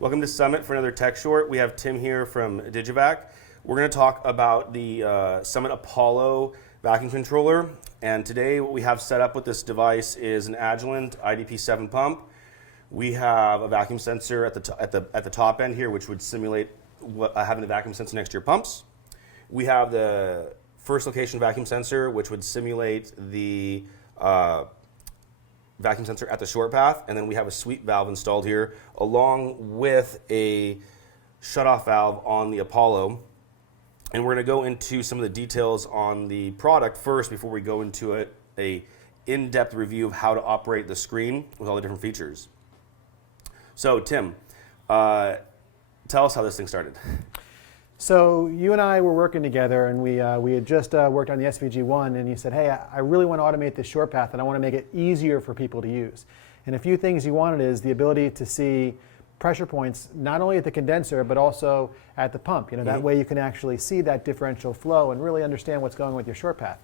Welcome to Summit for another Tech Short. We have Tim here from Digivac. We're going to talk about the Summit Apollo vacuum controller. And today what we have set up with this device is an Agilent IDP7 pump. We have a vacuum sensor at the top end here, which would simulate having the vacuum sensor next to your pumps. We have the first location vacuum sensor, which would simulate the vacuum sensor at the short path, and then we have a sweep valve installed here, along with a shutoff valve on the Apollo. And we're going to go into some of the details on the product first before we go into a in-depth review of how to operate the screen with all the different features. So Tim, tell us how this thing started. So you and I were working together, and we had just worked on the SVG1, and you said, hey, I really want to automate this short path, and I want to make it easier for people to use. And a few things you wanted is the ability to see pressure points, not only at the condenser, but also at the pump. That way you can actually see that differential flow and really understand what's going on with your short path.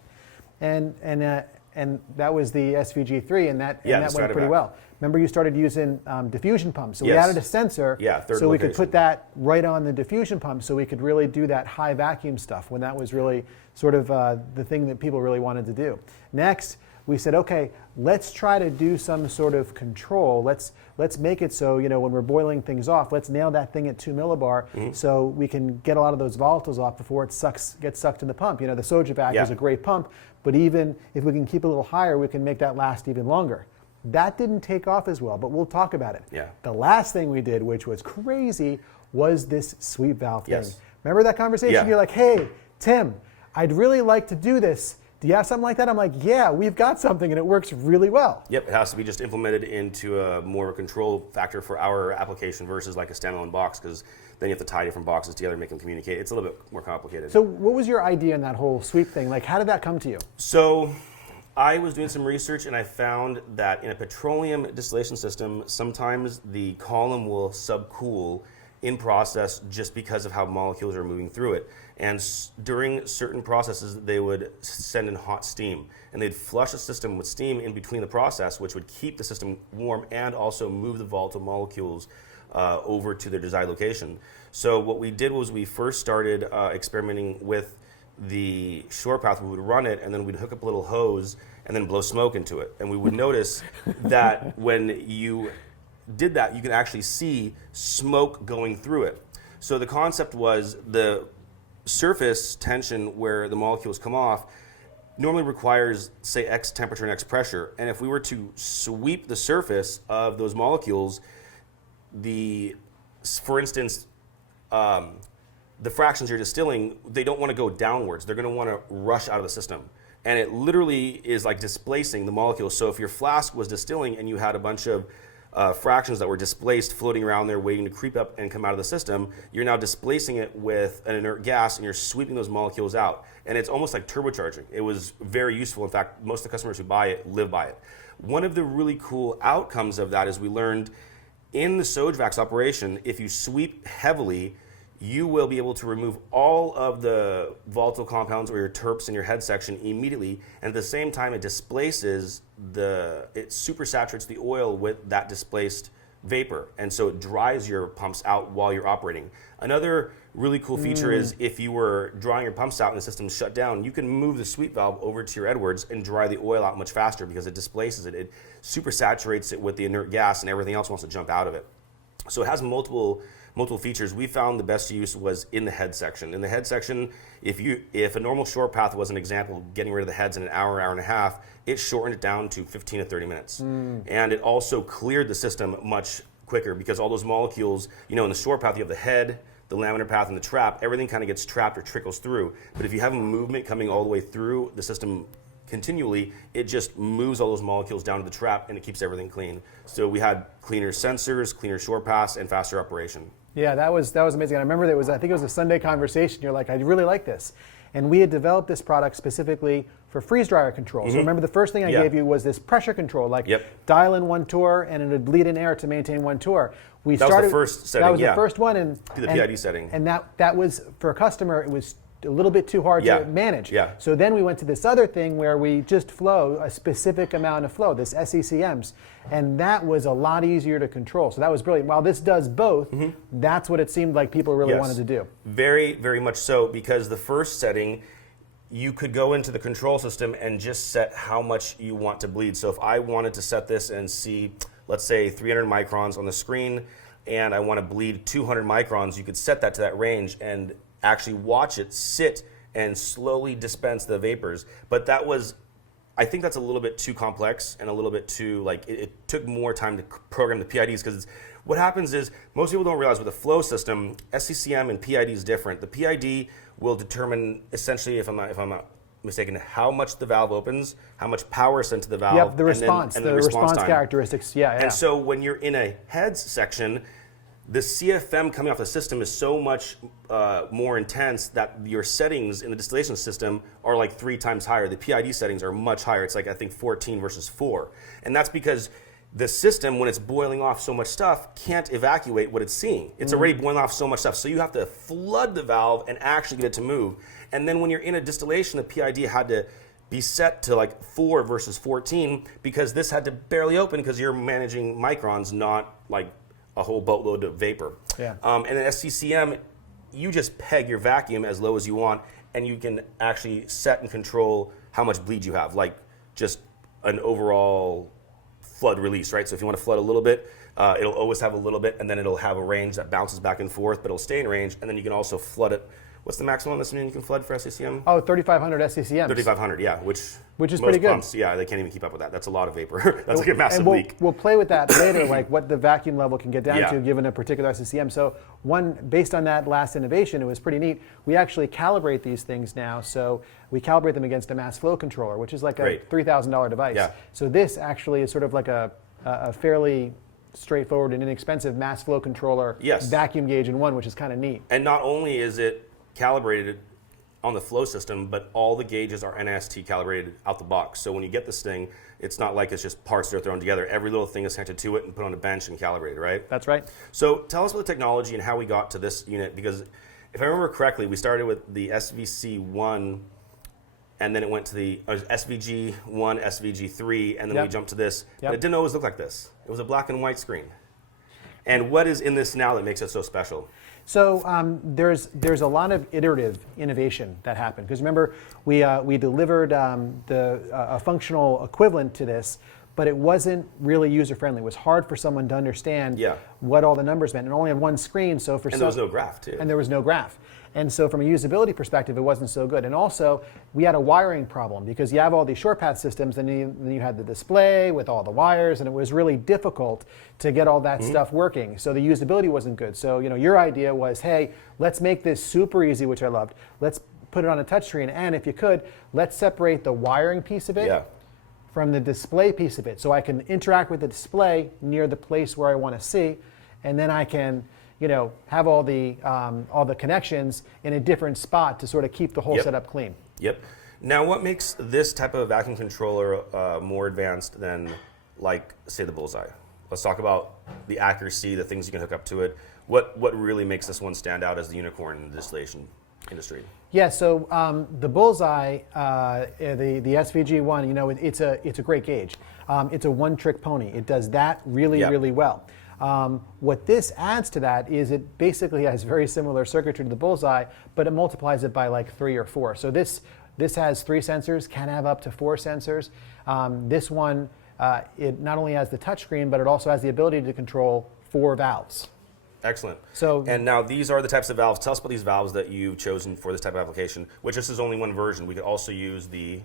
And that was the SVG3, and that went pretty well. Remember, you started using diffusion pumps. So we added a sensor so we could put that right on the diffusion pump so we could really do that high vacuum stuff when that was really sort of the thing that people really wanted to do. Next, we said, okay, let's try to do some sort of control. Let's make it so, when we're boiling things off, let's nail that thing at 2 millibar so we can get a lot of those volatiles off before it gets sucked in the pump. The Sojovac is a great pump, but even if we can keep it a little higher, we can make that last even longer. That didn't take off as well, but we'll talk about it. Yeah. The last thing we did, which was crazy, was this sweep valve thing. Yes. Remember that conversation? Yeah. You're like, hey, Tim, I'd really like to do this. Do you have something like that? I'm like, yeah, we've got something, and it works really well. Yep, it has to be just implemented into a more control factor for our application versus like a standalone box, because then you have to tie different boxes together and make them communicate. It's a little bit more complicated. So what was your idea in that whole sweep thing? Like, how did that come to you? So I was doing some research, and I found that in a petroleum distillation system, sometimes the column will subcool in process just because of how molecules are moving through it. And during certain processes, they would send in hot steam, and they'd flush the system with steam in between the process, which would keep the system warm and also move the volatile molecules over to their desired location. So what we did was we first started experimenting with the short path. We would run it, and then we'd hook up a little hose and then blow smoke into it. And we would notice that when you did that, you could actually see smoke going through it. So the concept was the surface tension where the molecules come off normally requires, say, X temperature and X pressure. And if we were to sweep the surface of those molecules, for instance, the fractions you're distilling, they don't want to go downwards. They're going to want to rush out of the system. And it literally is like displacing the molecules. So if your flask was distilling and you had a bunch of fractions that were displaced floating around there waiting to creep up and come out of the system, you're now displacing it with an inert gas, and you're sweeping those molecules out. And it's almost like turbocharging. It was very useful. In fact, most of the customers who buy it live by it. One of the really cool outcomes of that is we learned in the Sojovac's operation, if you sweep heavily, you will be able to remove all of the volatile compounds or your terps in your head section immediately, and at the same time it displaces it supersaturates the oil with that displaced vapor, and so it dries your pumps out while you're operating. Another really cool feature is if you were drying your pumps out and the system's shut down, you can move the sweep valve over to your Edwards and dry the oil out much faster because it displaces it. It supersaturates it with the inert gas, and everything else wants to jump out of it. So it has multiple features. We found the best use was in the head section. In the head section, if a normal short path was an example, getting rid of the heads in an hour and a half, it shortened it down to 15 to 30 minutes. And it also cleared the system much quicker because all those molecules, in the short path, you have the head, the laminar path, and the trap. Everything kind of gets trapped or trickles through. But if you have a movement coming all the way through the system continually, it just moves all those molecules down to the trap, and it keeps everything clean. So we had cleaner sensors, cleaner short paths, and faster operation. Yeah, that was amazing. I remember I think it was a Sunday conversation. You're like, I really like this. And we had developed this product specifically for freeze dryer control. So remember the first thing I gave you was this pressure control, like dial in 1 torr and it would bleed in air to maintain 1 torr. That was the first setting. That was the first one. The PID setting. And that was, for a customer, it was a little bit too hard Yeah. to manage. Yeah. So then we went to this other thing where we just flow a specific amount of flow, this SECMs, and that was a lot easier to control. So that was brilliant. While this does both, that's what it seemed like people really Yes. wanted to do. Very, very much so, because the first setting, you could go into the control system and just set how much you want to bleed. So if I wanted to set this and see, let's say 300 microns on the screen, and I want to bleed 200 microns, you could set that to that range and actually watch it sit and slowly dispense the vapors. But that was, I think that's a little bit too complex and a little bit too, like, it took more time to program the PIDs, because what happens is most people don't realize with a flow system, SCCM and PID is different. The PID will determine essentially, if I'm not mistaken, how much the valve opens, how much power is sent to the valve, Yep, the response, and the response time. characteristics. Yeah, yeah. And so when you're in a heads section, the CFM coming off the system is so much more intense that your settings in the distillation system are like 3 times higher. The PID settings are much higher. It's like, I think, 14 versus 4. And that's because the system, when it's boiling off so much stuff, can't evacuate what it's seeing. It's already boiling off so much stuff. So you have to flood the valve and actually get it to move. And then when you're in a distillation, the PID had to be set to like 4 versus 14, because this had to barely open because you're managing microns, not like a whole boatload of vapor. Yeah. And then SCCM, you just peg your vacuum as low as you want, and you can actually set and control how much bleed you have, like just an overall flood release, right? So if you want to flood a little bit, it'll always have a little bit, and then it'll have a range that bounces back and forth, but it'll stay in range, and then you can also flood it. What's the maximum on this you can flood for SCCM? Oh, 3,500 SCCMs. 3,500, yeah, which is most pretty good. pumps, yeah, they can't even keep up with that. That's a lot of vapor. That's like a massive and leak. We'll play with that later, like what the vacuum level can get down Yeah. to given a particular SCCM. So based on that last innovation, it was pretty neat. We actually calibrate these things now. So we calibrate them against a mass flow controller, which is like Great. a $3,000 device. Yeah. So this actually is sort of like a fairly straightforward and inexpensive mass flow controller Yes. vacuum gauge in one, which is kind of neat. And not only is it calibrated on the flow system, but all the gauges are NIST calibrated out the box. So when you get this thing, it's not like it's just parts that are thrown together. Every little thing is connected to it and put on a bench and calibrated, right? That's right. So tell us about the technology and how we got to this unit, because if I remember correctly, we started with the SVC1, and then it went to the SVG1, SVG3, and then we Yep. jumped to this. Yep. But it didn't always look like this. It was a black and white screen. And what is in this now that makes it so special? So there's a lot of iterative innovation that happened, because remember we delivered a functional equivalent to this, but it wasn't really user friendly. It was hard for someone to understand what all the numbers meant, and only on one screen. So for And there was no graph too. and there was no graph. And so from a usability perspective, it wasn't so good. And also, we had a wiring problem, because you have all these short path systems, and then you had the display with all the wires, and it was really difficult to get all that stuff working. So the usability wasn't good. So your idea was, hey, let's make this super easy, which I loved. Let's put it on a touchscreen, and if you could, let's separate the wiring piece of it from the display piece of it, so I can interact with the display near the place where I want to see, and then I can have all the connections in a different spot to sort of keep the whole setup clean. Yep. Now, what makes this type of vacuum controller more advanced than, like, say, the Bullseye? Let's talk about the accuracy, the things you can hook up to it. What really makes this one stand out as the unicorn in the distillation industry? Yeah. So the Bullseye, the SVG1, it's a great gauge. It's a one-trick pony. It does that really well. What this adds to that is it basically has very similar circuitry to the Bullseye, but it multiplies it by like 3 or 4. So this has 3 sensors, can have up to 4 sensors. This one, it not only has the touchscreen, but it also has the ability to control 4 valves. Excellent. So, and now these are the types of valves. Tell us about these valves that you've chosen for this type of application, which this is only one version. We could also use the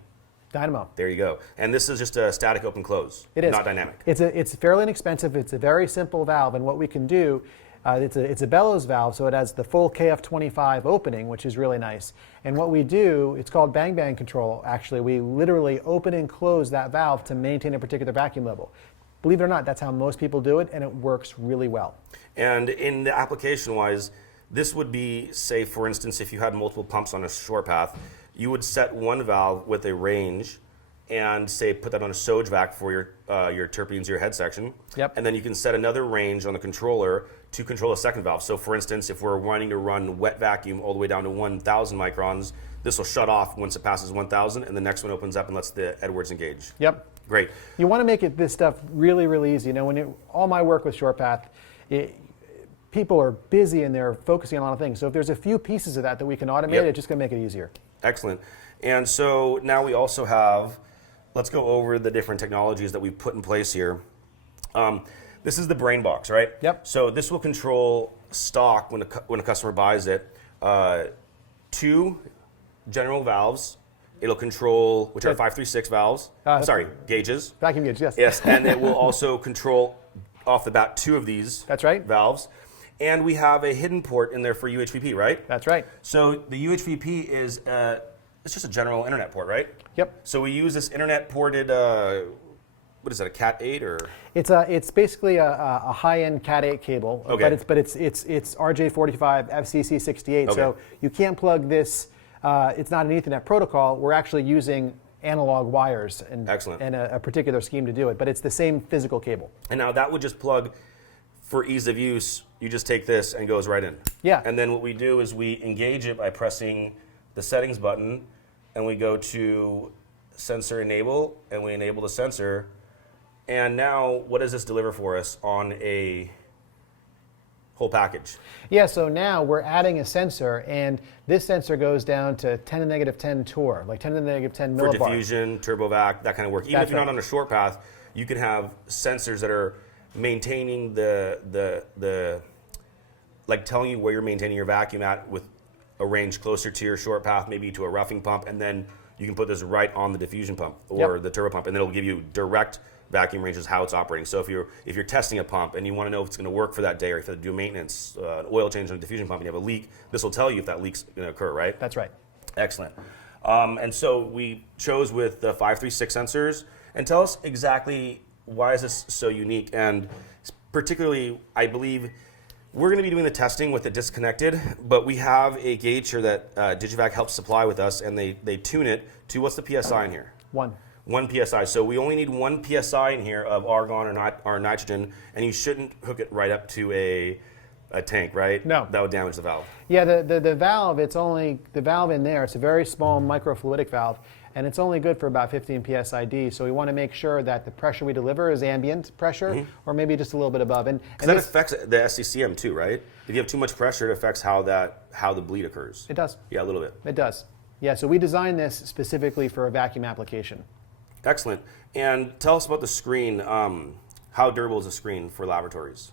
Dynamo. There you go. And this is just a static open close. It is. Not dynamic. It's fairly inexpensive. It's a very simple valve, and what we can do, it's a bellows valve, so it has the full KF25 opening, which is really nice. And what we do, it's called bang bang control, actually. We literally open and close that valve to maintain a particular vacuum level. Believe it or not, that's how most people do it, and it works really well. And in the application-wise, this would be, say, for instance, if you had multiple pumps on a short path, you would set one valve with a range and, say, put that on a Soj vac for your terpenes, your head section. Yep. And then you can set another range on the controller to control a second valve. So for instance, if we're wanting to run wet vacuum all the way down to 1,000 microns, this will shut off once it passes 1,000, and the next one opens up and lets the Edwards engage. Yep. Great. You want to make this stuff really, really easy. You know, all my work with ShorePath, people are busy and they're focusing on a lot of things. So if there's a few pieces of that we can automate, it's just going to make it easier. Excellent. And so now we also have, let's go over the different technologies that we've put in place here. This is the brain box, right? Yep. So this will control stock when a customer buys it. 2 general valves. It'll control, which are 536 valves. Gauges. Vacuum gauge, yes. Yes, and it will also control off the bat 2 of these. That's right. Valves. And we have a hidden port in there for UHVP, right? That's right. So the UHVP is it's just a general internet port, right? Yep. So we use this internet ported, what is that, a Cat 8 or? It's basically a high-end Cat 8 cable, Okay. but it's RJ45 FCC 68. Okay. So you can't plug this. It's not an Ethernet protocol. We're actually using analog wires and Excellent. and a particular scheme to do it, but it's the same physical cable. And now that would just plug, for ease of use, you just take this and it goes right in. Yeah. And then what we do is we engage it by pressing the settings button, and we go to sensor enable, and we enable the sensor. And now what does this deliver for us on a whole package? Yeah, so now we're adding a sensor, and this sensor goes down to 10 to the negative 10 torr, like 10 to the negative 10 For millibars. diffusion, turbovac, that kind of work. Even That's if you're right. not on a short path, you can have sensors that are maintaining like telling you where you're maintaining your vacuum at with a range closer to your short path, maybe to a roughing pump, and then you can put this right on the diffusion pump or the turbo pump, and it'll give you direct vacuum ranges, how it's operating. So if you're testing a pump and you want to know if it's going to work for that day, or if you have to do maintenance, an oil change on a diffusion pump, and you have a leak, this will tell you if that leak's going to occur, right? That's right. Excellent. And so we chose with the 536 sensors. And tell us exactly why is this so unique, and particularly, I believe, we're going to be doing the testing with it disconnected, but we have a gauge here that Digivac helps supply with us, and they tune it to, what's the PSI in here? 1. 1 PSI. So we only need 1 PSI in here of argon or nitrogen, and you shouldn't hook it right up to a tank, right? No. That would damage the valve. Yeah, the valve, it's only, the valve in there, it's a very small microfluidic valve, and it's only good for about 15 PSID, so we want to make sure that the pressure we deliver is ambient pressure, or maybe just a little bit above. And Because that affects the SCCM too, right? If you have too much pressure, it affects how the bleed occurs. it does. Yeah, a little bit. It does. Yeah, so we designed this specifically for a vacuum application. Excellent. And tell us about the screen. How durable is the screen for laboratories?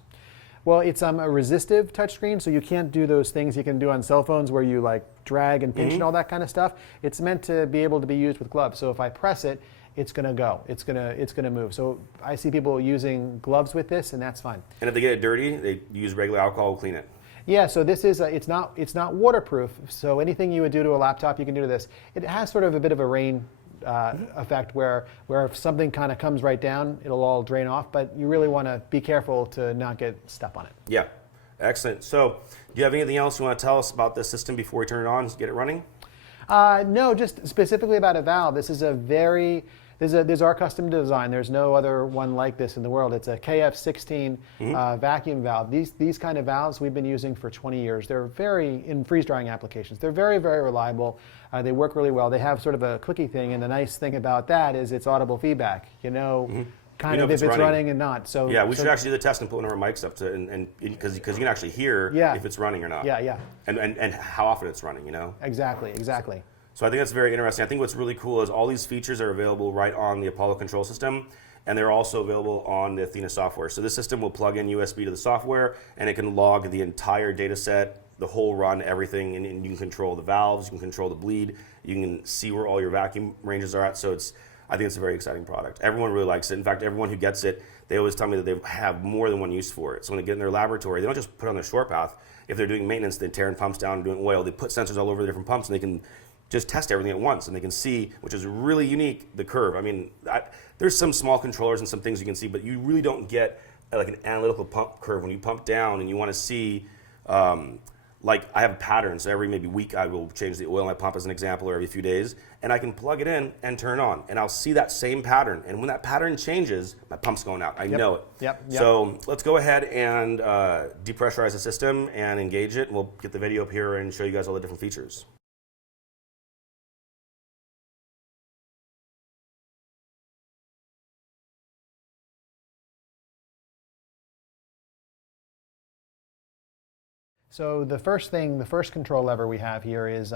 Well, it's a resistive touchscreen, so you can't do those things you can do on cell phones where you like drag and pinch and all that kind of stuff. It's meant to be able to be used with gloves. So if I press it, it's going to go. It's going to move. So I see people using gloves with this, and that's fine. And if they get it dirty, they use regular alcohol to clean it. Yeah, so this is it's not waterproof. So anything you would do to a laptop, you can do to this. It has sort of a bit of a rain effect where if something kind of comes right down, it'll all drain off. But you really want to be careful to not get stuff on it. Yeah, excellent. So do you have anything else you want to tell us about this system before we turn it on and get it running? No, just specifically about a valve. This is there's our custom design. There's no other one like this in the world. It's a KF16 vacuum valve. These kind of valves we've been using for 20 years. They're in freeze drying applications. They're very, very reliable. They work really well. They have sort of a clicky thing, and the nice thing about that is it's audible feedback. You know, kind of if it's running and not. So yeah, we should actually do the test and put one of our mics up to, and because you can actually hear if it's running or not. Yeah. And how often it's running. You know. Exactly. So I think that's very interesting. I think what's really cool is all these features are available right on the Apollo control system, and they're also available on the Athena software. So this system will plug in USB to the software, and it can log the entire data set, the whole run, everything, and you can control the valves, you can control the bleed, you can see where all your vacuum ranges are at. So I think it's a very exciting product. Everyone really likes it. In fact, everyone who gets it, they always tell me that they have more than one use for it. So when they get in their laboratory, they don't just put it on their short path. If they're doing maintenance, they're tearing pumps down and doing oil, they put sensors all over the different pumps, and they can just test everything at once, and they can see, which is really unique, the curve. I mean, there's some small controllers and some things you can see, but you really don't get like an analytical pump curve when you pump down and you want to see like I have patterns. So every maybe week I will change the oil in my pump as an example, or every few days, and I can plug it in and turn it on, and I'll see that same pattern. And when that pattern changes, my pump's going out. I know it. Yep. So let's go ahead and depressurize the system and engage it. We'll get the video up here and show you guys all the different features. So the first control lever we have here is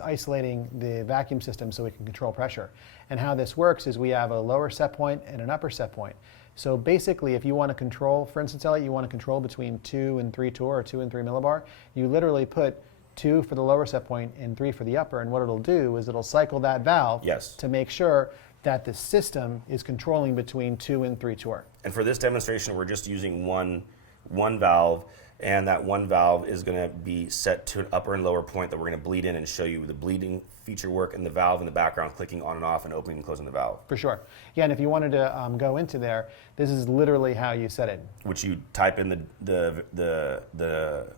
isolating the vacuum system so we can control pressure. And how this works is we have a lower set point and an upper set point. So basically, if you want to control, for instance, Elliot, you want to control between 2 and 3 torr or 2 and 3 millibar, you literally put 2 for the lower set point and 3 for the upper. And what it'll do is it'll cycle that valve to make sure that the system is controlling between 2 and 3 torr. And for this demonstration, we're just using one valve. And that one valve is going to be set to an upper and lower point that we're going to bleed in and show you the bleeding feature work and the valve in the background clicking on and off and opening and closing the valve. For sure. Yeah, and if you wanted to go into there, this is literally how you set it. Which you type in the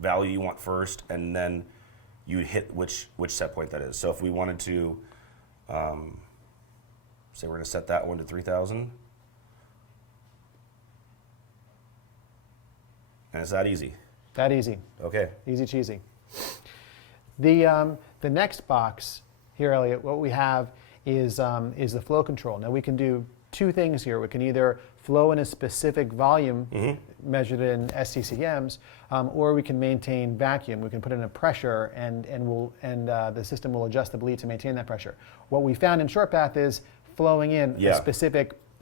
value you want first, and then you hit which set point that is. So if we wanted to, say we're going to set that one to 3,000. And it's that easy. That easy. Okay. Easy cheesy. The next box here, Elliot, what we have is the flow control. Now we can do two things here. We can either flow in a specific volume measured in SCCMs, or we can maintain vacuum. We can put in a pressure, and the system will adjust the bleed to maintain that pressure. What we found in ShortPath is flowing in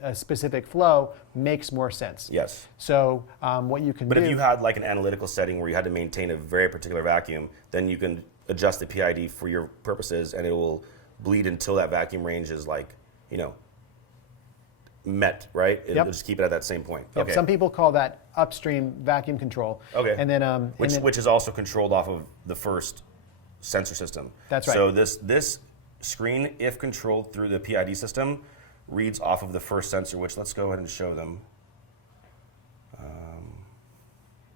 a specific flow makes more sense. Yes. So what you can do... But if you had like an analytical setting where you had to maintain a very particular vacuum, then you can adjust the PID for your purposes, and it will bleed until that vacuum range is like, met, right? It'll just keep it at that same point. Yep. Okay. Some people call that upstream vacuum control. Okay. And then which is also controlled off of the first sensor system. That's right. So this screen, if controlled through the PID system, reads off of the first sensor, which let's go ahead and show them.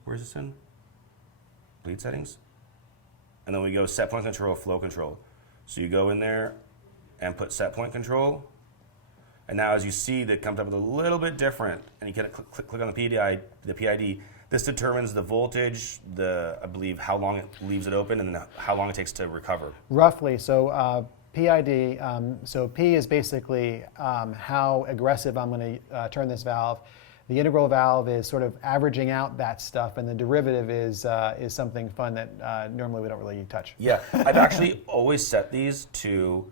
Where's this in? Bleed settings. And then we go set point control, flow control. So you go in there and put set point control. And now as you see, that comes up with a little bit different. And you can click on the PID. This determines the voltage, I believe how long it leaves it open, and then how long it takes to recover. Roughly. So PID, so P is basically how aggressive I'm going to turn this valve. The integral valve is sort of averaging out that stuff, and the derivative is something fun that normally we don't really touch. Yeah, I've actually always set these to,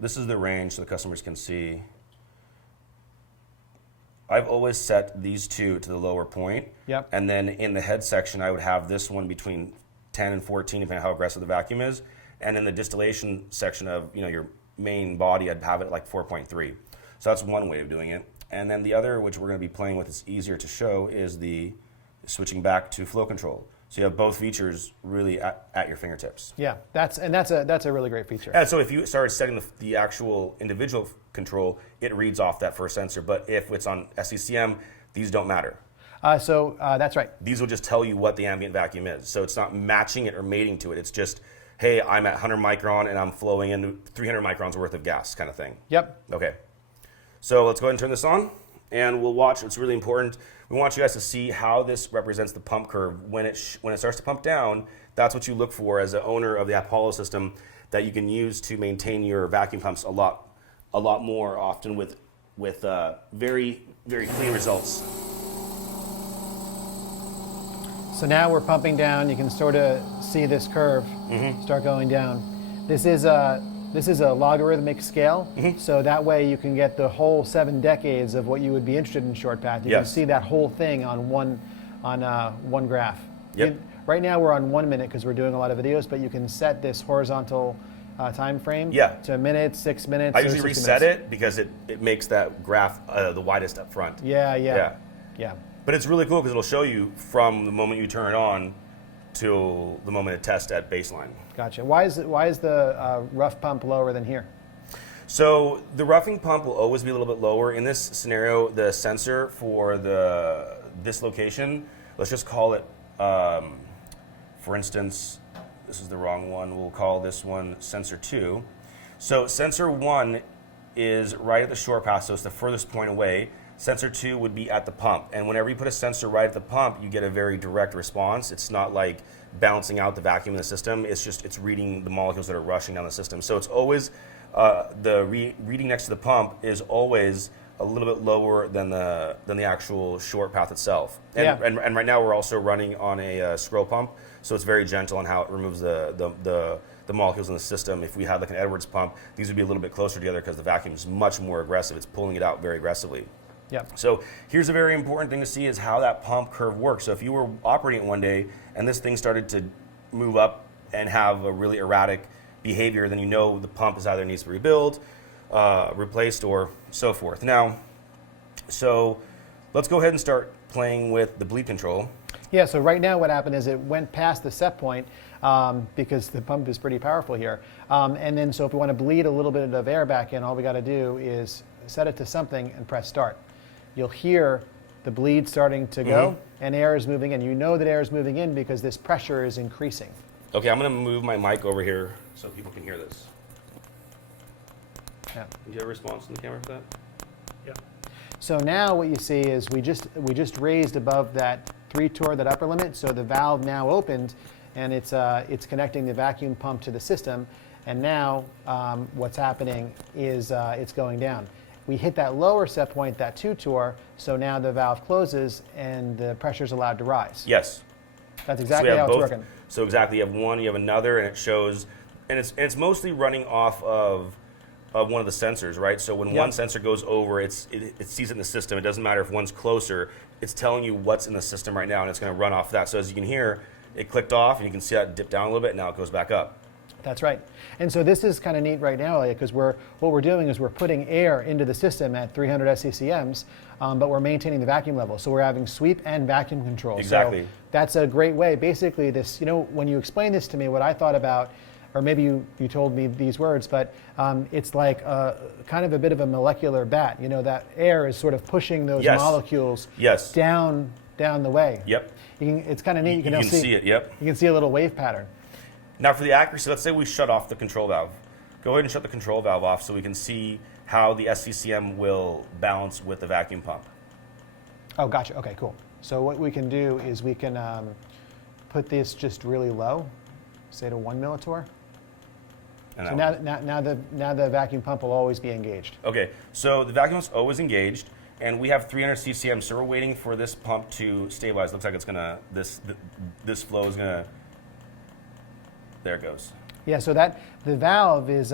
this is the range so the customers can see. I've always set these two to the lower point. Yep. And then in the head section, I would have this one between 10 and 14, depending on how aggressive the vacuum is. And in the distillation section of your main body, I'd have it at like 4.3. So that's one way of doing it. And then the other, which we're going to be playing with, is easier to show, is the switching back to flow control. So you have both features really at your fingertips. Yeah, that's a really great feature. And so if you started setting the actual individual control, it reads off that first sensor. But if it's on SCCM, these don't matter. That's right. These will just tell you what the ambient vacuum is. So it's not matching it or mating to it. It's just, hey, I'm at 100 micron and I'm flowing into 300 microns worth of gas kind of thing. Yep. Okay. So let's go ahead and turn this on, and we'll watch. It's really important. We want you guys to see how this represents the pump curve. When it starts to pump down, that's what you look for as an owner of the Apollo system that you can use to maintain your vacuum pumps a lot more often with very, very clean results. So now we're pumping down. You can sort of see this curve start going down. This is a logarithmic scale, so that way you can get the whole 7 decades of what you would be interested in ShortPath. You can see that whole thing on one graph. Yep. Right now we're on 1 minute because we're doing a lot of videos, but you can set this horizontal time frame to a minute, 6 minutes. I usually reset it because it makes that graph the widest up front. Yeah. But it's really cool because it'll show you from the moment you turn it on till the moment it tests at baseline. Gotcha. Why is the rough pump lower than here? So the roughing pump will always be a little bit lower. In this scenario, the sensor for this location, let's just call it For instance, this is the wrong one. We'll call this one sensor 2. So sensor 1 is right at the short path, so it's the furthest point away. Sensor 2 would be at the pump. And whenever you put a sensor right at the pump, you get a very direct response. It's not like balancing out the vacuum in the system. It's reading the molecules that are rushing down the system. So it's always, reading next to the pump is always a little bit lower than the actual short path itself. And right now we're also running on a scroll pump, so it's very gentle on how it removes the molecules in the system. If we had like an Edwards pump, these would be a little bit closer together because the vacuum is much more aggressive. It's pulling it out very aggressively. Yep. So here's a very important thing to see is how that pump curve works. So if you were operating it one day and this thing started to move up and have a really erratic behavior, then you know the pump is either needs to be rebuilt, replaced, or so forth. Now, so let's go ahead and start playing with the bleed control. Yeah, so right now what happened is it went past the set point because the pump is pretty powerful here. And then so if we want to bleed a little bit of air back in, all we got to do is set it to something and press start. You'll hear the bleed starting to go and air is moving in. You know that air is moving in because this pressure is increasing. Okay, I'm going to move my mic over here so people can hear this. Yeah. Do you have a response from the camera for that? Yeah. So now what you see is we just raised above that 3 torr, that upper limit, so the valve now opened and it's connecting the vacuum pump to the system, and now what's happening is it's going down. We hit that lower set point, that 2 torr, so now the valve closes and the pressure is allowed to rise. Yes. That's exactly how it's working. So exactly, you have one, you have another, and it shows, and it's mostly running off of one of the sensors, right? So when one sensor goes over, it sees it in the system. It doesn't matter if one's closer. It's telling you what's in the system right now, and it's going to run off that. So as you can hear, it clicked off, and you can see that dip down a little bit, and now it goes back up. That's right. And so this is kind of neat right now, Elliot, because what we're doing is we're putting air into the system at 300 SCCMs, but we're maintaining the vacuum level. So we're having sweep and vacuum control. Exactly. So that's a great way. Basically, this, when you explained this to me, what I thought about, or maybe you told me these words, but it's like kind of a bit of a molecular bat. That air is sort of pushing those molecules down the way. Yep. It's kind of neat. You can see it, yep. You can see a little wave pattern. Now for the accuracy, let's say we shut off the control valve. Go ahead and shut the control valve off so we can see how the SCCM will balance with the vacuum pump. Oh, gotcha. Okay, cool. So what we can do is we can put this just really low, say to 1 millitorr. So now the vacuum pump will always be engaged. Okay, so the vacuum is always engaged, and we have 300 CCM, so we're waiting for this pump to stabilize. Looks like it's gonna, this flow is gonna, there it goes. Yeah, so that the valve is,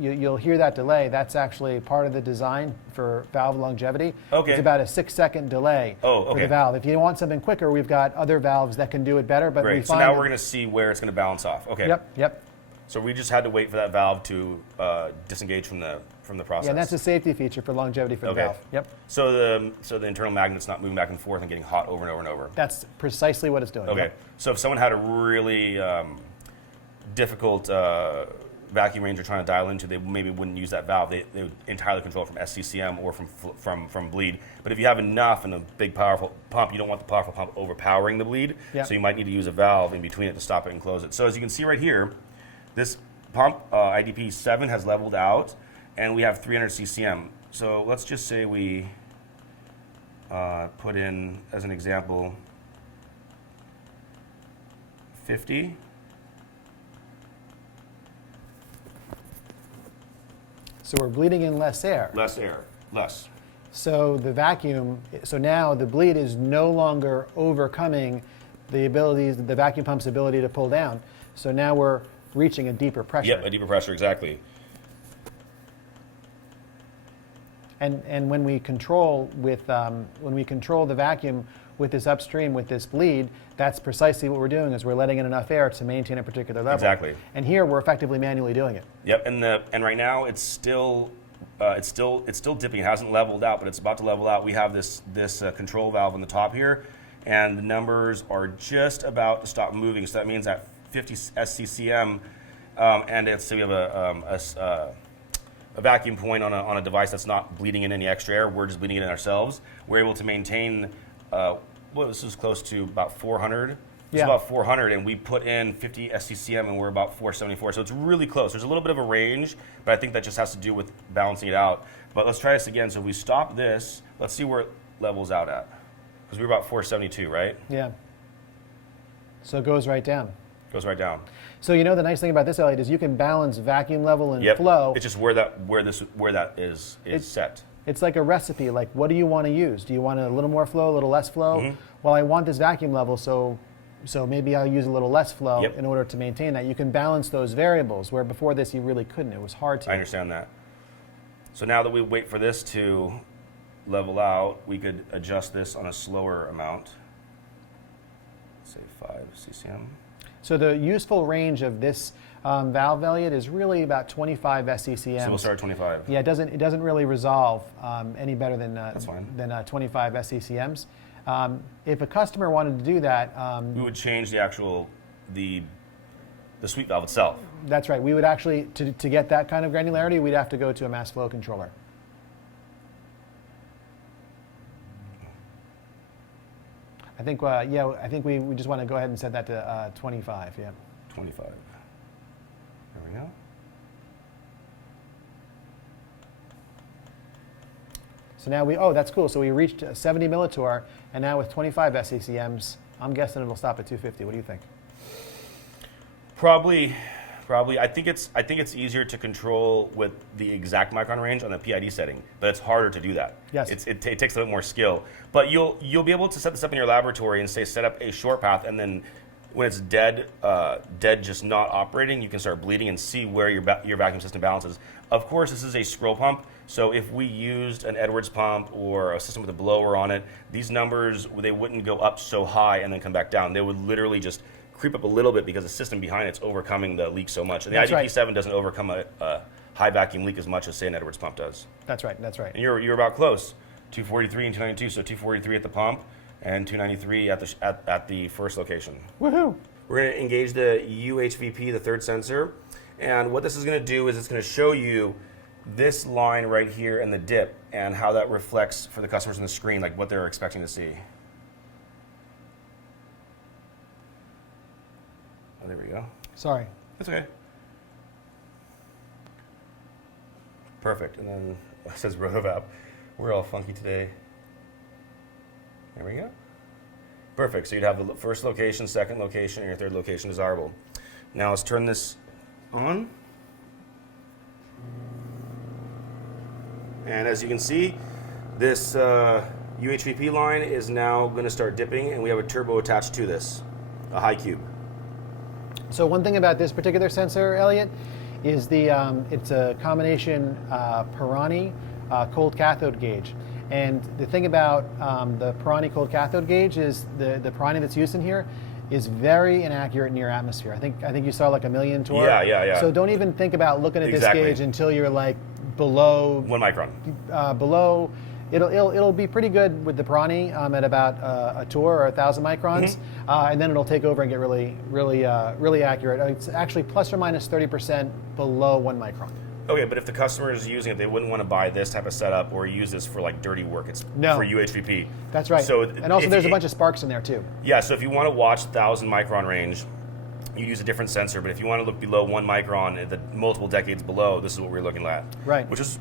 you'll hear that delay. That's actually part of the design for valve longevity. Okay. It's about a 6-second delay for the valve. If you want something quicker, we've got other valves that can do it better. But great. So now we're going to see where it's going to balance off. Okay. Yep. So we just had to wait for that valve to disengage from the process. Yeah, and that's a safety feature for longevity for the valve. Yep. So the internal magnet's not moving back and forth and getting hot over and over and over. That's precisely what it's doing. Okay. Yep. So if someone had a really difficult vacuum range they're trying to dial into, they maybe wouldn't use that valve. They would entirely control it from SCCM or from bleed. But if you have enough and a big powerful pump, you don't want the powerful pump overpowering the bleed. Yep. So you might need to use a valve in between it to stop it and close it. So as you can see right here, this pump, IDP 7, has leveled out, and we have 300 CCM. So let's just say we put in, as an example, 50. So we're bleeding in less air. Less air, less. So the vacuum, so now the bleed is no longer overcoming the vacuum pump's ability to pull down. So now we're reaching a deeper pressure. Yep, a deeper pressure, exactly. And when we control the vacuum with this upstream, with this bleed, that's precisely what we're doing, is we're letting in enough air to maintain a particular level. Exactly. And here we're effectively manually doing it. Yep, and right now it's still dipping. It hasn't leveled out, but it's about to level out. We have this control valve on the top here, and the numbers are just about to stop moving. So that means at 50 SCCM, and so we have a vacuum point on a device that's not bleeding in any extra air. We're just bleeding it in ourselves. We're able to maintain, this is close to about 400 It's about 400, and we put in 50 SCCM, and we're about 474. So it's really close. There's a little bit of a range, but I think that just has to do with balancing it out. But let's try this again. So if we stop this, let's see where it levels out at. Because we're about 472, right? Yeah. So it goes right down. Goes right down. So you know the nice thing about this, Elliot, is you can balance vacuum level and Yep. flow. It's just where that is set. It's like a recipe. Like, what do you want to use? Do you want a little more flow, a little less flow? Mm-hmm. Well, I want this vacuum level, so maybe I'll use a little less flow Yep. in order to maintain that. You can balance those variables, where before this you really couldn't. It was hard to. I understand that. So now that we wait for this to level out, we could adjust this on a slower amount. Say 5 CCM. So the useful range of this valve, Elliot, is really about 25 SCCM. So we'll start at 25. Yeah, it doesn't really resolve any better than That's fine. 25 SCCMs. If a customer wanted to do that, We would change the sweep valve itself. that's right. We would actually, to get that kind of granularity, we'd have to go to a mass flow controller. I think, I think we just want to go ahead and set that to 25. Yeah. 25. There we go. So now that's cool. So we reached 70 millitorr, and now with 25 SCCMs, I'm guessing it'll stop at 250. What do you think? Probably. I think it's easier to control with the exact micron range on the PID setting, but it's harder to do that. Yes. It takes a little more skill. But you'll be able to set this up in your laboratory and say set up a short path, and then when it's dead, just not operating, you can start bleeding and see where your vacuum system balances. Of course, this is a scroll pump, so if we used an Edwards pump or a system with a blower on it, these numbers, they wouldn't go up so high and then come back down. They would literally just creep up a little bit because the system behind it's overcoming the leak so much. And the That's IGP7 right. doesn't overcome a high vacuum leak as much as, say, an Edwards pump does. That's right. That's right. And you're about close. 243 and 292, so 243 at the pump and 293 at the first location. Woohoo! We're going to engage the UHVP, the third sensor, and what this is going to do is it's going to show you this line right here and the dip and how that reflects for the customers on the screen, like what they're expecting to see. Oh, there we go. Sorry. That's okay. Perfect. And then it says Rotovap. We're all funky today. There we go. Perfect. So you'd have the first location, second location, and your third location desirable. Now let's turn this on. And as you can see, this UHVP line is now going to start dipping, and we have a turbo attached to this, a high cube. So one thing about this particular sensor, Elliot, is it's a combination Pirani cold cathode gauge. And the thing about the Pirani cold cathode gauge is the Pirani that's used in here is very inaccurate near atmosphere. I think you saw like 1 million torr. Yeah. So don't even think about looking at Exactly. this gauge until you're like below 1 micron. below. It'll be pretty good with the Pirani at about a torr or 1,000 microns, and then it'll take over and get really accurate. It's actually plus or minus 30% below 1 micron. Okay, but if the customer is using it, they wouldn't want to buy this type of setup or use this for like dirty work. It's No. for UHVP. That's right. So And also, if there's a you- bunch of sparks in there too. Yeah, so if you want to watch 1,000 micron range, you use a different sensor. But if you want to look below 1 micron, at the multiple decades below, this is what we're looking at. Right. Which is,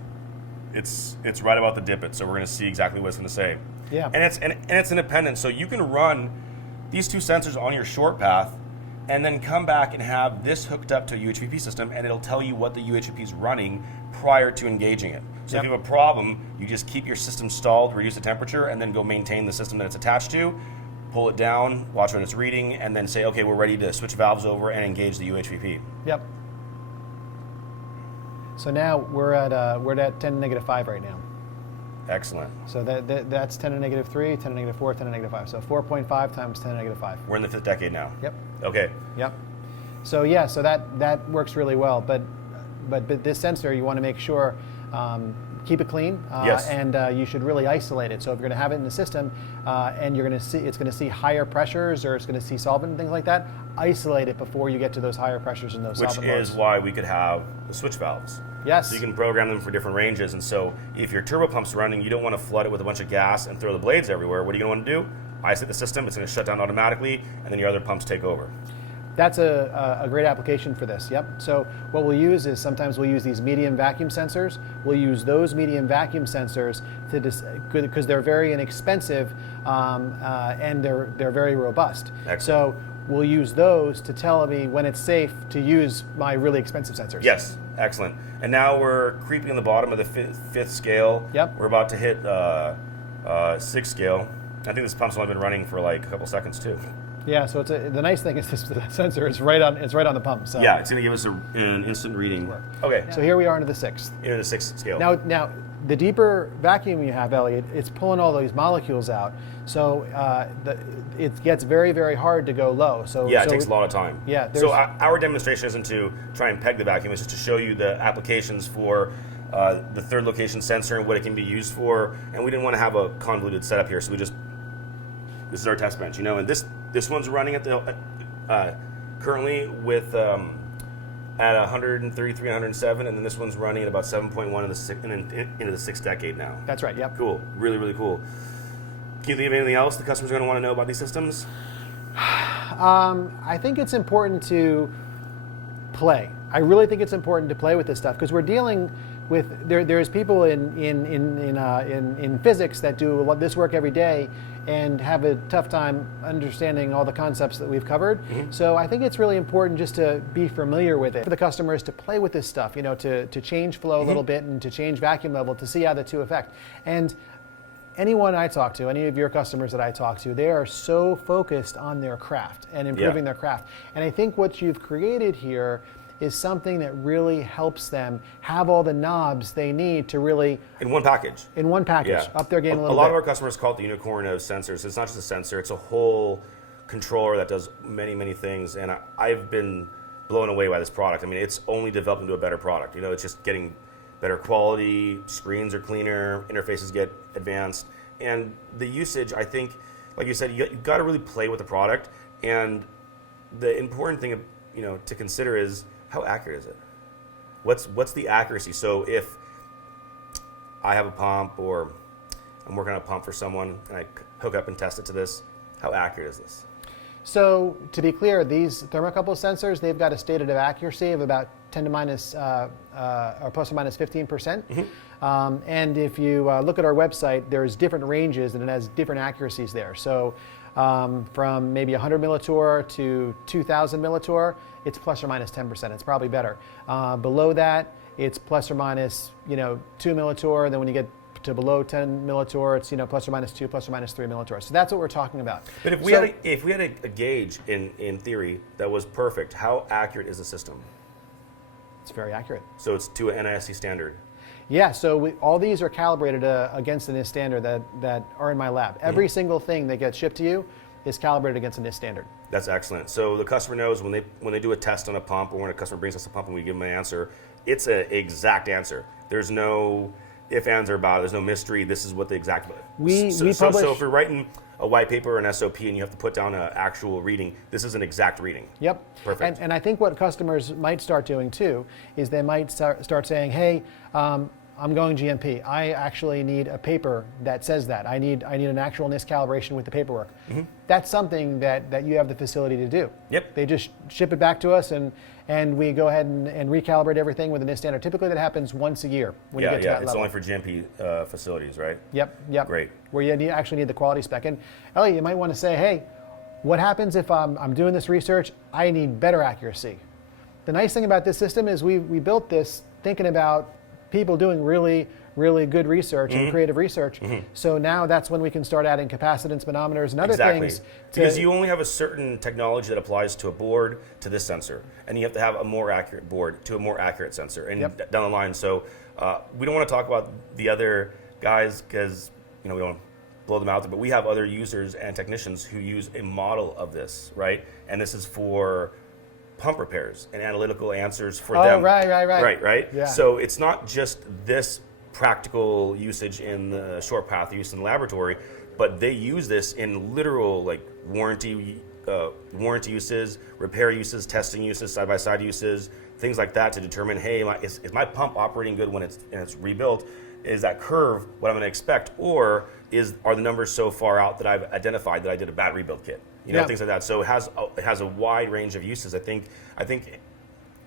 it's right about the dip it. So we're going to see exactly what it's going to say. Yeah. And it's independent. So you can run these two sensors on your short path, and then come back and have this hooked up to a UHVP system, and it'll tell you what the UHVP is running prior to engaging it. So Yep. if you have a problem, you just keep your system stalled, reduce the temperature, and then go maintain the system that it's attached to, pull it down, watch what it's reading, and then say, okay, we're ready to switch valves over and engage the UHVP. Yep. So now we're at 10 to negative 5 right now. Excellent. So that's 10 to negative 3, 10 to negative 4, 10 to negative 5. So 4.5 times 10 to negative 5. We're in the 5th decade now. Yep. Okay. Yep. So yeah, so that works really well. But this sensor, you want to make sure keep it clean, Yes. and you should really isolate it. So if you're going to have it in the system, and it's going to see higher pressures or it's going to see solvent and things like that, isolate it before you get to those higher pressures and those Which solvent is loads. why we could have the switch valves. Yes. So you can program them for different ranges. And so if your turbo pump's running, you don't want to flood it with a bunch of gas and throw the blades everywhere. What are you going to want to do? isolate the system, it's going to shut down automatically, and then your other pumps take over. That's a great application for this, yep. So what we'll use is sometimes we'll use these medium vacuum sensors. We'll use those medium vacuum sensors because they're very inexpensive and they're very robust. Excellent. So we'll use those to tell me when it's safe to use my really expensive sensors. Yes, excellent. And now we're creeping on the bottom of the fifth scale. Yep. We're about to hit sixth scale. I think this pump's only been running for like a couple seconds too. Yeah, so the nice thing is this sensor is right on the pump. So yeah, it's going to give us an instant reading. Okay. So here we are into the sixth. Into the sixth scale. Now, the deeper vacuum you have, Elliot, it's pulling all these molecules out. So it gets very, very hard to go low. So yeah, it takes a lot of time. Yeah. So our demonstration isn't to try and peg the vacuum. It's just to show you the applications for the third location sensor and what it can be used for. And we didn't want to have a convoluted setup here, so this is our test bench, and this one's running at the currently with at 133, 107, and then this one's running at about 7.1 into the sixth decade now. That's right. Yep. Cool. Really, really cool. Can you think of anything else the customers are going to want to know about these systems? I think it's important to play. I really think it's important to play with this stuff because we're dealing with there's people in physics that do this work every day and have a tough time understanding all the concepts that we've covered. Mm-hmm. So I think it's really important just to be familiar with it. For the customers to play with this stuff, to change flow a little bit and to change vacuum level to see how the two affect. And anyone I talk to, any of your customers that I talk to, they are so focused on their craft and improving their craft. And I think what you've created here is something that really helps them have all the knobs they need to really... In one package. Up their game a little bit. A lot of our customers call it the unicorn of sensors. It's not just a sensor, it's a whole controller that does many, many things. And I've been blown away by this product. I mean, it's only developed into a better product. It's just getting better quality, screens are cleaner, interfaces get advanced. And the usage, I think, like you said, you've got to really play with the product. And the important thing, to consider is, how accurate is it? What's the accuracy? So if I have a pump or I'm working on a pump for someone and I hook up and test it to this, how accurate is this? So to be clear, these thermocouple sensors, they've got a stated accuracy of about 10 to minus or plus or minus 15%. Mm-hmm. And if you look at our website, there's different ranges and it has different accuracies there. So from maybe 100 millitorr to 2,000 millitorr, it's plus or minus 10%. It's probably better. Below that, it's plus or minus 2 millitorr. Then when you get to below 10 millitorr, it's plus or minus 2, plus or minus 3 millitorr. So that's what we're talking about. But if we had a gauge in theory that was perfect, how accurate is the system? It's very accurate. So it's to an NIST standard. Yeah, so all these are calibrated against the NIST standard that are in my lab. Every single thing that gets shipped to you is calibrated against the NIST standard. That's excellent. So the customer knows when they do a test on a pump, or when a customer brings us a pump and we give them an answer, it's an exact answer. There's no if, ands, or about. There's no mystery. This is what the exact. So if you're writing a white paper or an SOP and you have to put down an actual reading, this is an exact reading. Yep. Perfect. And I think what customers might start doing too is they might start saying, hey, I'm going GMP. I actually need a paper that says that. I need an actual NIST calibration with the paperwork. Mm-hmm. That's something that you have the facility to do. Yep. They just ship it back to us and we go ahead and recalibrate everything with the NIST standard. Typically that happens once a year when you get to that level. It's only for GMP facilities, right? Yep. Great. Where you actually need the quality spec. And Elliot, you might want to say, hey, what happens if I'm doing this research? I need better accuracy. The nice thing about this system is we built this thinking about people doing really, really good research and creative research. Mm-hmm. So now that's when we can start adding capacitance manometers and other things. Because you only have a certain technology that applies to a board, to this sensor. And you have to have a more accurate board to a more accurate sensor and down the line. So we don't want to talk about the other guys because we don't want to blow them out there, but we have other users and technicians who use a model of this, right? And this is for pump repairs and analytical answers for them. Right. Yeah. So it's not just this practical usage in the short path use in the laboratory, but they use this in literal warranty uses, repair uses, testing uses, side-by-side uses, things like that to determine, hey, is my pump operating good when it's rebuilt? Is that curve what I'm going to expect? Or are the numbers so far out that I've identified that I did a bad rebuild kit? You know, Yeah. things like that. So it has a wide range of uses. I think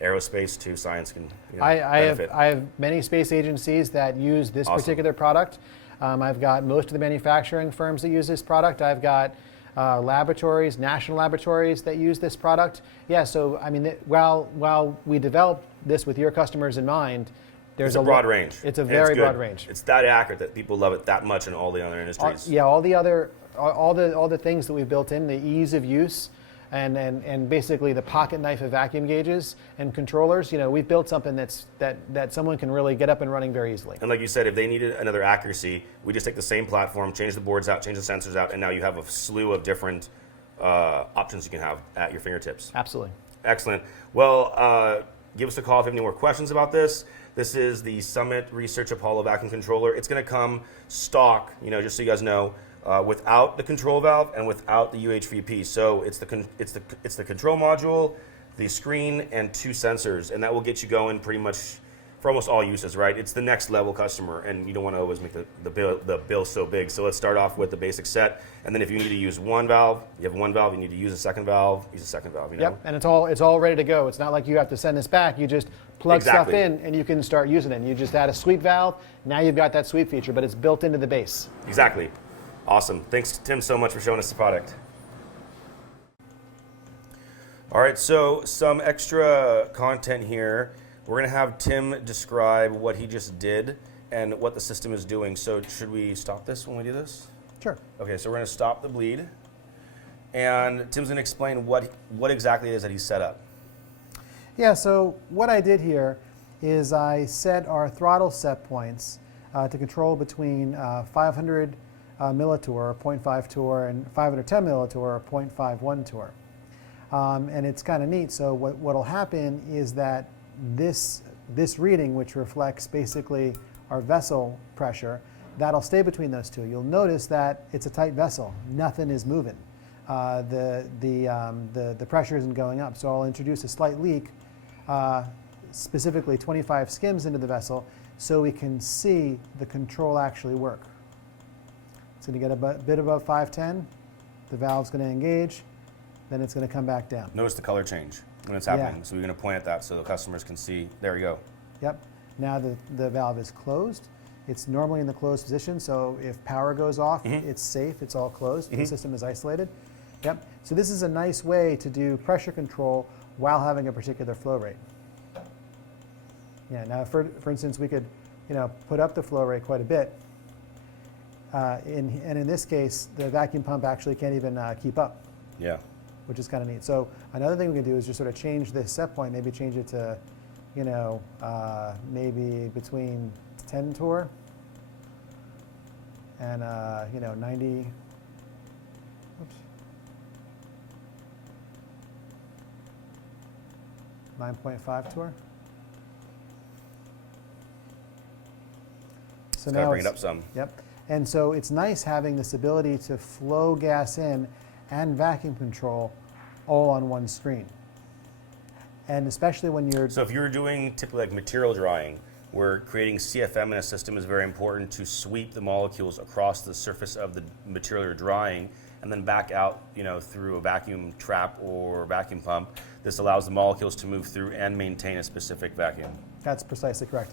aerospace too, science can benefit. I have many space agencies that use this particular product. I've got most of the manufacturing firms that use this product. I've got laboratories, national laboratories that use this product. Yeah, so I mean, while we develop this with your customers in mind, there's a broad range. It's a And very good. broad range. It's that accurate that people love it that much in all the other industries. All the things that we've built in, the ease of use, and basically the pocket knife of vacuum gauges and controllers. You know, we've built something that someone can really get up and running very easily. And like you said, if they needed another accuracy, we just take the same platform, change the boards out, change the sensors out, and now you have a slew of different options you can have at your fingertips. Absolutely. Excellent. Well, give us a call if you have any more questions about this. This is the Summit Research Apollo vacuum controller. It's going to come stock, just so you guys know, without the control valve and without the UHVP. So it's the control module, the screen, and 2 sensors, and that will get you going pretty much for almost all uses, right? It's the next level customer, and you don't want to always make the bill so big. So let's start off with the basic set, and then if you need to use one valve, you have one valve. You need to use a second valve, use a second valve. Yep, and it's all ready to go. It's not like you have to send this back. You just plug stuff Exactly. in, and you can start using it. You just add a sweep valve. Now you've got that sweep feature, but it's built into the base. Exactly. Awesome. Thanks, Tim, so much for showing us the product. All right, so some extra content here. We're going to have Tim describe what he just did and what the system is doing. So should we stop this when we do this? Sure. Okay, so we're going to stop the bleed. And Tim's going to explain what exactly it is that he set up. Yeah, so what I did here is I set our throttle set points to control between 500 millitorr, or 0.5 torr, and 510 millitorr, or 0.51 torr. And it's kind of neat. So what will happen is that this reading, which reflects basically our vessel pressure, that'll stay between those two. You'll notice that it's a tight vessel. Nothing is moving. The pressure isn't going up. So I'll introduce a slight leak, specifically 25 skims into the vessel, so we can see the control actually work. It's going to get a bit above 510. The valve's going to engage. Then it's going to come back down. Notice the color change when it's happening. Yeah. So we're going to point at that so the customers can see. There we go. Yep. Now the valve is closed. It's normally in the closed position, so if power goes off, it's safe. It's all closed. The system is isolated. Yep. So this is a nice way to do pressure control while having a particular flow rate. Yeah. Now, for instance, we could, put up the flow rate quite a bit. In this case, the vacuum pump actually can't even keep up. Yeah. Which is kind of neat. So another thing we can do is just sort of change this set point, maybe change it to, maybe between 10 torr and 90. Oops. 9.5 torr. So Gotta now bring it up some. Yep. And so it's nice having this ability to flow gas in and vacuum control all on one screen. And especially when you're... So if you're doing typically like material drying, where creating CFM in a system is very important to sweep the molecules across the surface of the material you're drying and then back out, through a vacuum trap or vacuum pump. This allows the molecules to move through and maintain a specific vacuum. That's precisely correct.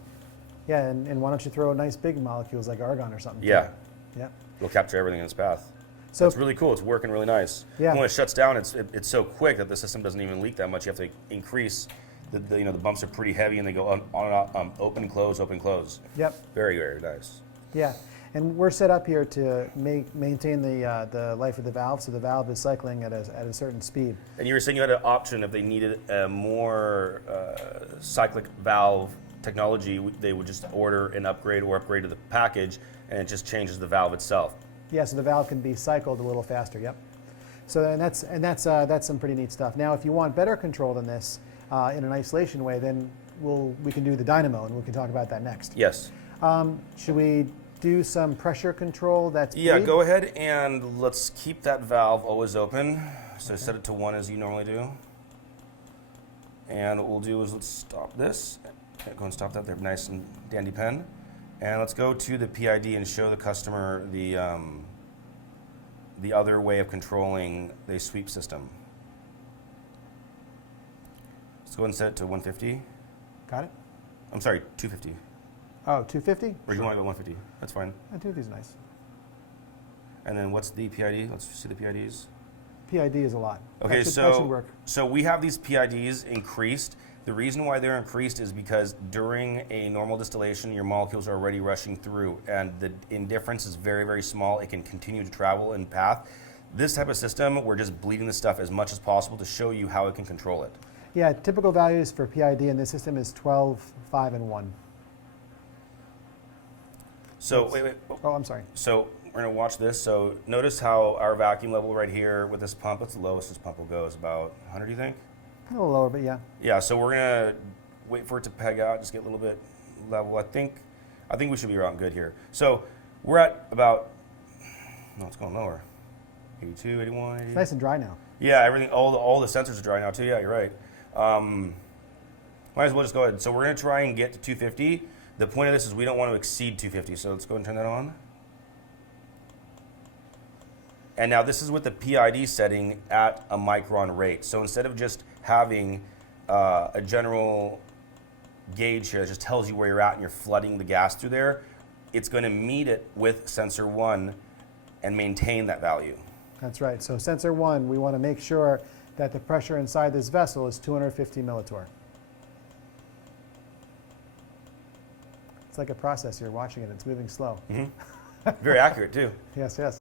Yeah, and why don't you throw nice big molecules like argon or something? Yeah. Yeah. It'll capture everything in its path. So it's really cool. It's working really nice. Yeah. When it shuts down, it's so quick that the system doesn't even leak that much. You have to increase. The bumps are pretty heavy and they go on and off, open, close, open, close. Yep. Very, very nice. Yeah, and we're set up here to maintain the life of the valve, so the valve is cycling at a certain speed. And you were saying you had an option if they needed a more cyclic valve technology, they would just order an upgrade or upgrade to the package, and it just changes the valve itself. Yeah, so the valve can be cycled a little faster. Yep. So that's some pretty neat stuff. Now, if you want better control than this in an isolation way, then we can do the dynamo, and we can talk about that next. Yes. Should we do some pressure control? That's Yeah. bleed? Go ahead and let's keep that valve always open. So set it to 1 as you normally do. And what we'll do is let's stop this. Go and stop that there, nice and dandy pen. And let's go to the PID and show the customer the other way of controlling the sweep system. Let's go ahead and set it to 150. Got it? I'm sorry, 250. Oh, 250? Or do you want to go 150? That's fine. 250 is nice. And then what's the PID? Let's see the PIDs. PID is a lot. Okay, that should work. so we have these PIDs increased. The reason why they're increased is because during a normal distillation, your molecules are already rushing through, and the indifference is very, very small. It can continue to travel in path. This type of system, we're just bleeding the stuff as much as possible to show you how it can control it. Yeah, typical values for PID in this system is 12, 5, and 1. So, wait. Oh, I'm sorry. So we're going to watch this. So notice how our vacuum level right here with this pump, what's the lowest this pump will go? Is about 100, do you think? A little lower, but yeah. Yeah, so we're going to wait for it to peg out, just get a little bit level. I think we should be around good here. So we're at about, no, it's going lower. 82, 81, 80. It's nice and dry now. Yeah, everything, all the sensors are dry now too. Yeah, you're right. Might as well just go ahead. So we're going to try and get to 250. The point of this is we don't want to exceed 250. So let's go ahead and turn that on. And now this is with the PID setting at a micron rate. So instead of just having a general gauge here that just tells you where you're at and you're flooding the gas through there, it's going to meet it with sensor 1 and maintain that value. That's right. So sensor 1, we want to make sure that the pressure inside this vessel is 250 millitorr. It's like a processor. You're watching it. It's moving slow. Mm-hmm. Very accurate too. Yes, yes.